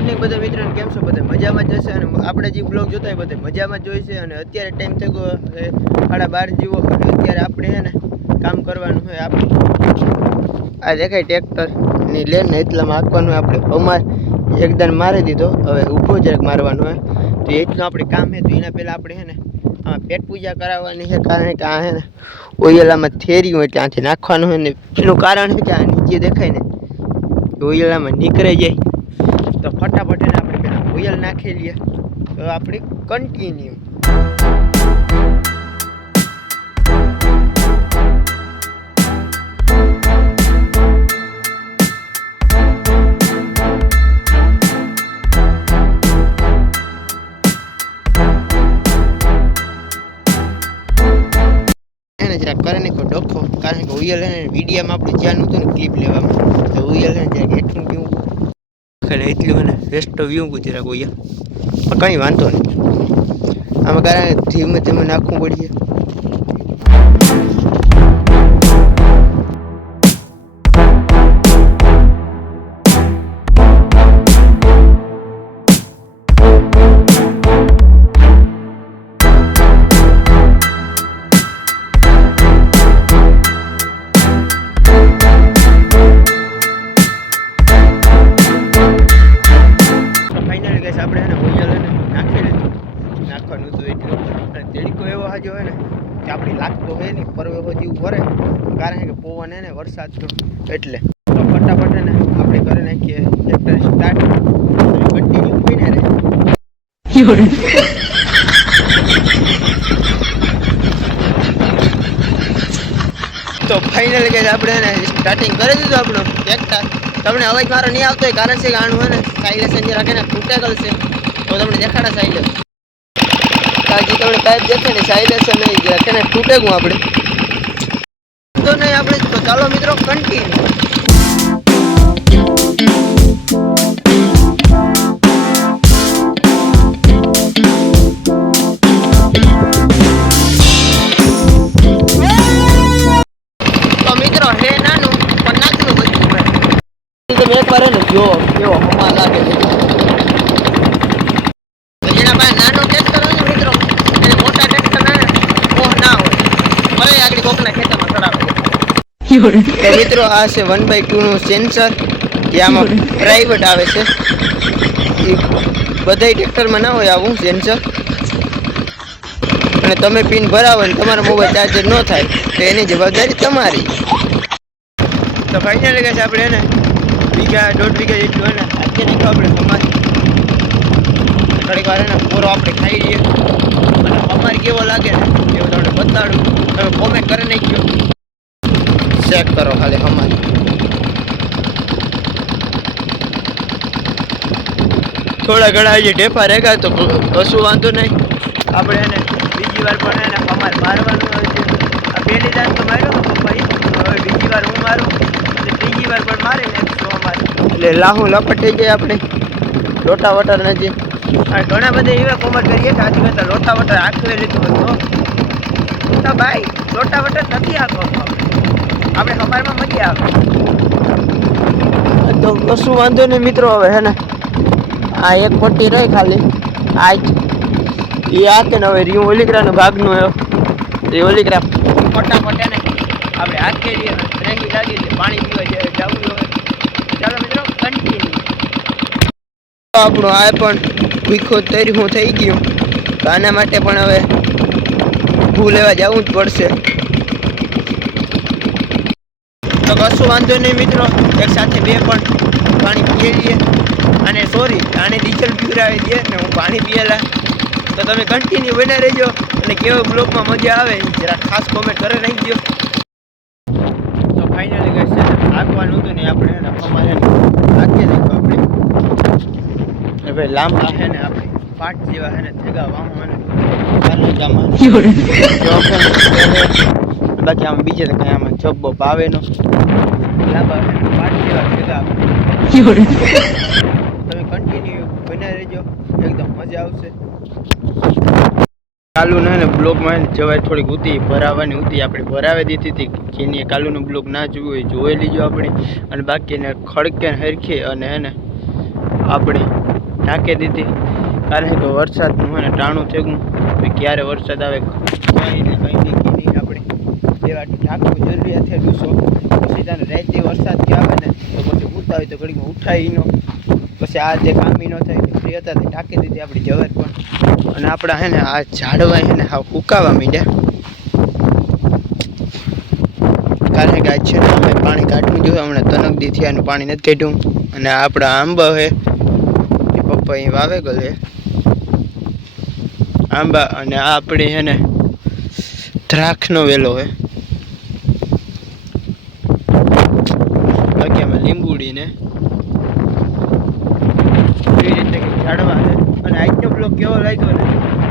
Morning બધા મિત્રોને કેમ છો? બધા મજામાં જ હશે અને આપણે જે બ્લોગ જોતા હોય બધા મજામાં જ જોઈશે. અને અત્યારે ટાઈમ થઈ ગયો 12:30 જેવો અને અત્યારે આપણે છે ને કામ કરવાનું હોય. આપણે આ દેખાય ટ્રેક્ટરની લેન એટલામાં હાંકવાનું હોય. આપણે અમાર એકદમ મારી દીધો, હવે ઊભો જરાક મારવાનું હોય. તો એટલું આપણે કામ છે. તો એના પહેલાં આપણે છે ને આમાં પેટ પૂજા કરાવવાની છે, કારણ કે આ છે ને ઓયલામાં થેરી હોય ત્યાંથી નાખવાનું હોય ને એનું કારણ છે કે આ નીચે દેખાય ને ઓયલામાં નીકળી જાય. તો ફટાફટ એને આપણે પેલા ઓઇલ નાખી લઈએ તો આપણે કન્ટિન્યુ. એને જરાક કરે નાખો ડોખો, કારણ કે ઓઇલ એને વિડીયામાં આપણે જ્યાં નહોતું ને ક્લિપ લેવામાં તો ઓઇલ એને જરાક હેઠું પીવું એટલું ને વેસ્ટ વ્યૂ જરાક ઓઇલ કંઈ વાંધો નહીં. આમાં કારણ ધીમે ધીમે નાખવું પડીએ. આપણે એને ઓઇલ એને નાખી લીધું, નાખવાનું હતું એટલું. અને તેડીકો એવો હાજો હોય ને કે આપણે લાગતો હોય નહીં, પરવેવો જેવું ભરે, કારણ કે પવન એને વરસાદનો એટલે. તો ફટાફટ એને આપણે કરી નાખીએ ટ્રેક્ટર સ્ટાર્ટ. કન્ટિન્યુ પીને રહે. તો ફાઇનલ કે આપણે એને સ્ટાર્ટિંગ કરી દીધું આપણું ટ્રેક્ટર. તમને અવાજ મારો નહીં આવતો હોય કારણ છે કે આનું હોય ને સાઇલેન્સર જે રાખે ને તૂટેગલ છે, તો તમને દેખાડા સાઇલેન્સ તાજી તમને પાઇપ દેખે ને સાઇલેન્સર નહીં રાખે ને તૂટેગું આપણે તો નહીં આપણે. તો ચાલો મિત્રો કન્ટિન્યુ. તમે એક વાર ને જો કેવો હમા લાગે છે. જેના પાસે નાનું ટ્રેક્ટર હોય ને મિત્રો એને મોટા ટ્રેક્ટર ને મોહ ના હોય, ભલે આગળ કોકના ખેતરમાં ચડાવે. મિત્રો આ છે 1/2 નું સેન્સર, જે આમાં પ્રાઇવેટ આવે છે. એ બધા ટ્રેક્ટરમાં ના હોય આવું સેન્સર. અને તમે પિન ભરાવો ને તમારો મોબાઈલ ચાર્જર ન થાય તો એની જવાબદારી તમારી. તો ફાઇનલી કહે છે આપણે એને વીઘા 1.5 વીઘા જેટલું હોય ને આજે નાખ્યું આપણે સમાજ. થોડીક વાર એને પૂરો આપણે ખાઈ લઈએ અને અમારે કેવો લાગે ને એવું તમને બતાડું. તમે કોમેન્ટ કરી નાખ્યો, ચેક કરો ખાલી અમારે. થોડા ઘણા હજી ઢેફા રેગા તો કશું વાંધો નહીં. આપણે એને બીજી વાર પણ એને અમારે મારવાનું હોય છે. આ પહેલી વાર તો માર્યો પપ્પાએ, હવે બીજી વાર હું મારું અને ત્રીજી વાર પણ મારીને એટલે લાહું લપટ થઈ જાય આપણે લોટા વટર નથી. અને ઘણા બધા એવા કોમેન્ટ કરીએ કે આજુ કરતા લોટા વટર આખવે લીધું હતું. તો ભાઈ લોટા વટર નથી આખો, આપણે સવારમાં મજા આવે તો કશું વાંધો નહીં મિત્રો. હવે હે ને આ એક પટ્ટી રહી ખાલી આ જ એ હાથે ને હવે રીયું ઓલીકરાનો ભાગનું એ ઓલીકરા ફટાફટ એને આપણે હાથ કરીએ રેંગી લાગી એટલે પાણી પીવા જ્યારે જવું હોય. ચાલો મિત્રો કન્ટિન્યુ. આપણું આ પણ ભૂખો તર્યું થઈ ગયું, તો આના માટે પણ હવે ભૂ લેવા જવું જ પડશે. તો કશું વાંધો નહીં મિત્રો, એક સાથે બે પણ પાણી પીએ લઈએ. અને સોરી આને ડીઝલ પીવડાવી દઈએ ને હું પાણી પીએલા. તો તમે કન્ટિન્યુ બને રહેજો અને કેવો બ્લોગમાં મજા આવે જરા ખાસ કોમેન્ટ કરી નાખજો. તો ફાઇનલી ગઈ છે હાંકવાનું હતું ને આપણે અમારે હાંકી નાખ્યું આપણે. ભાઈ લાંબા છે ને આપણે પાટ જેવા છે ને થેગા વાહું અને બાકી આમાં બીજે તો કઈ આમાં જબ્બો પાવેનો લાંબા છે ને પાટ જેવા થેગા. તમે કન્ટિન્યુ બને રહેજો, એકદમ મજા આવશે. કાલુને ને બ્લોગમાં જવાય થોડીક ઉતી ભરાવાની ઉતી આપણે ભરાવી દીધી હતી. જેની કાલુનો બ્લોગ ના જોયું હોય જોઈ લીજો આપણે. અને બાકીને ખડકે હરખી અને હે ને આપણે ઢાંકી દીધી, કારણ કે વરસાદનું મને ટાણું થઈ ગયું. ક્યારે વરસાદ આવે કંઈ દેખી નહીં. આપણે એ વાત ઢાંકવું જરૂરિયાત છે ડૂસો. પછી તને રાતે વરસાદ કે આવે ને તો પછી ઉઠતા હોય તો ઘડીમાં ઉઠાઈ નો, પછી આ જે કામી ન થાય ફ્રી હતા તે ઢાંકી દીધી આપણી જવાર પણ. અને આપણા હે ને આ ઝાડવા હે ને હાવ ફૂંકાવા માંડ્યા, કારણ કે આજ છે ને અમે પાણી કાઢવું જોઈએ. હમણાં તનક દી થયાનું પાણી નથી કાઢ્યું. અને આપણા આંબા હે એ પપ્પા અહીં વાવેગલ હે આંબા, અને આ આપણી હે ને દ્રાક્ષનો વેલો હે. બાકી આમાં લીંબુડી ને એવી રીતે ઝાડવા છે. અને આજનો બ્લોગ કેવો લાગ્યો ને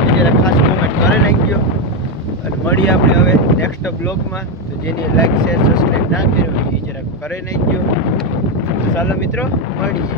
એ જરા ખાસ કોમેન્ટ કરી નાખજો. અને મળીએ આપણે હવે નેક્સ્ટ બ્લોગમાં. તો જેની લાઈક શેર સબસ્ક્રાઈબ ના કર્યું એ જરા કરી નાખજો. ચાલો મિત્રો, મળીએ.